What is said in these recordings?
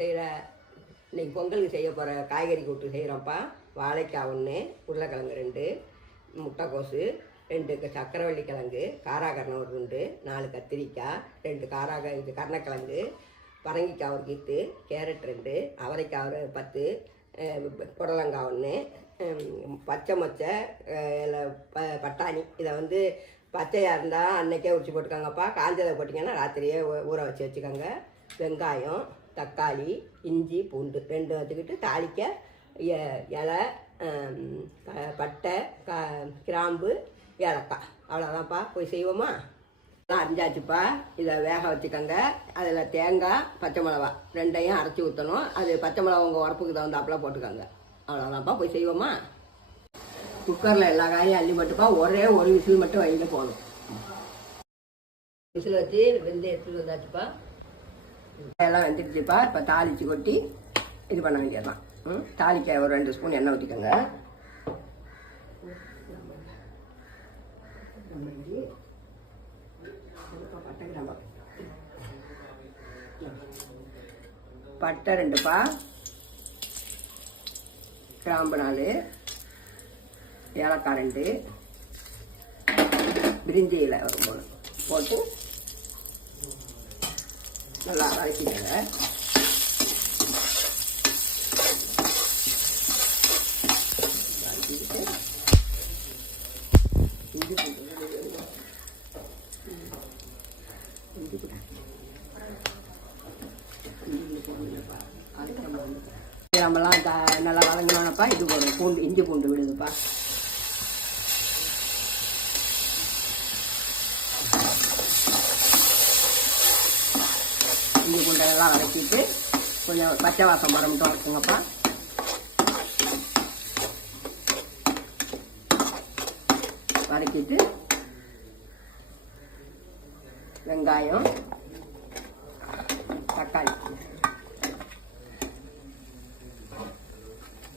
செய்கிற இன்றைக்கி பொங்கலுக்கு செய்ய போகிற காய்கறி கூட்டு செய்கிறோம்ப்பா. வாழைக்காய் 1, உருளைக்கிழங்கு 2, முட்டைக்கோசு 2, சக்கரவள்ளி கிழங்கு, காராகரணம் 1 துண்டு, 4 கத்திரிக்காய், 2 இது கருணக்கிழங்கு, பரங்கிக்காய் 1 கீத்து, கேரட் 2, அவரைக்காய் 10, புடலங்காய் 1, பச்சை மொச்சை பட்டாணி. இதை பச்சையாக இருந்தால் அன்றைக்கே உரிச்சு போட்டுக்கோங்கப்பா. காஞ்சதை போட்டிங்கன்னா ராத்திரியே ஊற வச்சு வச்சுக்கோங்க. வெங்காயம், தக்காளி, இஞ்சி, பூண்டு 2 வச்சுக்கிட்டு தாளிக்க இலை, பட்டை, கிராம்பு, ஏலக்காய், அவ்வளோதான்ப்பா. போய் செய்வோமா? அரிஞ்சாச்சுப்பா. இதை வேக வச்சுக்கோங்க. அதில் தேங்காய், பச்சை மிளகா 2ஐயும் அரைச்சி ஊற்றணும். அது பச்சை மிளகா உங்கள் உரப்புக்கு தகுந்தாப்பில் போட்டுக்கோங்க. அவ்வளோதான்ப்பா. போய் செய்வோமா? குக்கரில் எல்லா காயும் அள்ளி போட்டுப்பா. ஒரே ஒரு விசில் மட்டும் வைங்க போகணும். விசில் வச்சு வெந்து எடுத்துட்டு வந்தாச்சுப்பா. எல்லாம் வெந்துடுச்சுப்பா. இப்போ தாளித்து கொட்டி இது பண்ண வேண்டியதுதான். தாளிக்க ஒரு 2 ஸ்பூன் எண்ணெய் ஊற்றிக்கோங்க. பட்டை 2பா, கிராம்பு 4, ஏலக்காய் 2, பிரிஞ்சி இலை 1 3 போட்டு நல்லா வதக்கிக்கங்க. நம்மலாம் நல்லா வதங்கினோன்னப்பா இது போடும். பூண்டு, இஞ்சி பூண்டு விடுதுப்பா. இஞ்சி பூண்டை எல்லாம் வதக்கிட்டு கொஞ்சம் பச்சை வாசம் வர மட்டும் இருக்குங்கப்பா. வதக்கிட்டு வெங்காயம், தக்காளி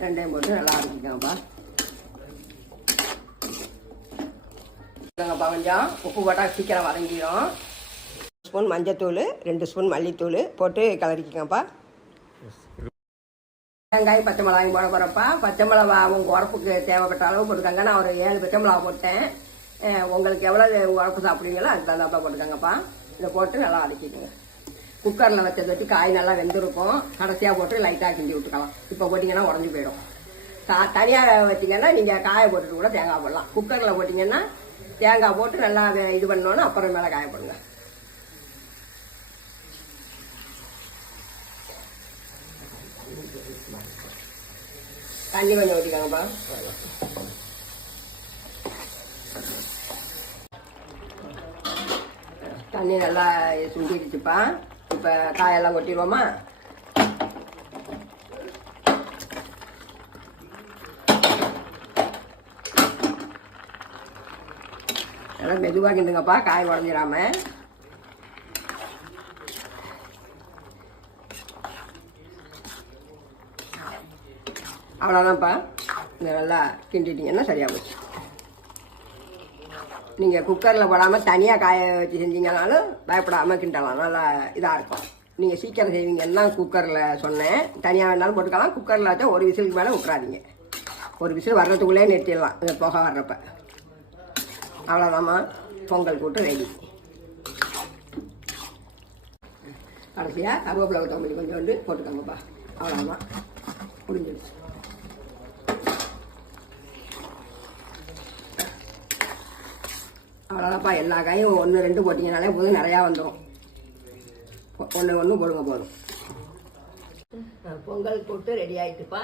2ஐயும் போட்டு நல்லா அரைச்சிக்கோங்கப்பா. கொஞ்சம் உப்பு போட்டால் சீக்கிரம் வதங்கிடும். 1 ஸ்பூன் மஞ்சத்தூள், 2 ஸ்பூன் மல்லித்தூள் போட்டு கலரிக்கோங்கப்பா. வெங்காயம், பச்சை மிளகாயும் போட போகிறப்பா. பச்சை மிளகா உங்கள் உரப்புக்கு தேவைப்பட்ட அளவு போட்டுக்கோங்க. நான் ஒரு 7 பச்சை மிளகா போட்டேன். உங்களுக்கு எவ்வளோ உரப்பு சாப்பிடுவீங்களோ அதுக்கு தகுந்தாப்பா போட்டுக்கோங்கப்பா. இதை போட்டு நல்லா அரைக்கிக்கோங்க. குக்கரில் வச்சதை வச்சு காய் நல்லா வெந்திருக்கும். கடைசியாக போட்டு லைட்டாக கிண்டி விட்டுக்கலாம். இப்போ போட்டிங்கன்னா உடஞ்சி போயிடும். தனியாக வச்சிங்கன்னா நீங்கள் காயை போட்டுட்டு கூட தேங்காய் போடலாம். குக்கரில் போட்டிங்கன்னா தேங்காய் போட்டு நல்லா இது பண்ணோன்னு அப்புறம் மேலே காய போடுங்க. தண்ணி கொஞ்சம் ஊற்றிக்கோங்கப்பா. தண்ணி நல்லா சுண்டிடுச்சுப்பா. இப்போ காயெல்லாம் கொட்டிடுவோமா? நல்லா மெதுவாக கிண்டுங்கப்பா, காய் உடஞ்சிடாம. அவ்வளோதான்ப்பா. இந்த நல்லா கிண்டிட்டிங்கன்னா சரியாக போச்சு. நீங்கள் குக்கரில் போடாமல் தனியாக காய வச்சு செஞ்சீங்கனாலும் பயப்படாமல் கிண்டலாம். நல்லா இதாக இருக்கும். நீங்கள் சீக்கிரம் செய்வீங்கன்னா குக்கரில் சொன்னேன். தனியாக வேணாலும் போட்டுக்கலாம். குக்கரில் வச்சா ஒரு விசிலுக்கு மேலே விட்றாதீங்க. ஒரு விசில் வர்றதுக்குள்ளே நிறுத்திடலாம். இந்த புகை வர்றப்ப. அவ்வளோதாம்மா. பொங்கல் கூட்டு ரெடி. கடைசியாக கருவேப்பிலை கொத்தமல்லி கொஞ்சோண்டு போட்டுக்கோங்கப்பா. அவ்வளோதான், முடிஞ்சிடுச்சு. அவ்வளோதான்ப்பா. எல்லா காயும் 1 2 போட்டிங்கனாலே போதும், நிறையா வந்துடும். 1 1 போடுங்க போதும். பொங்கல் கூட்டு ரெடி ஆகிட்டுப்பா.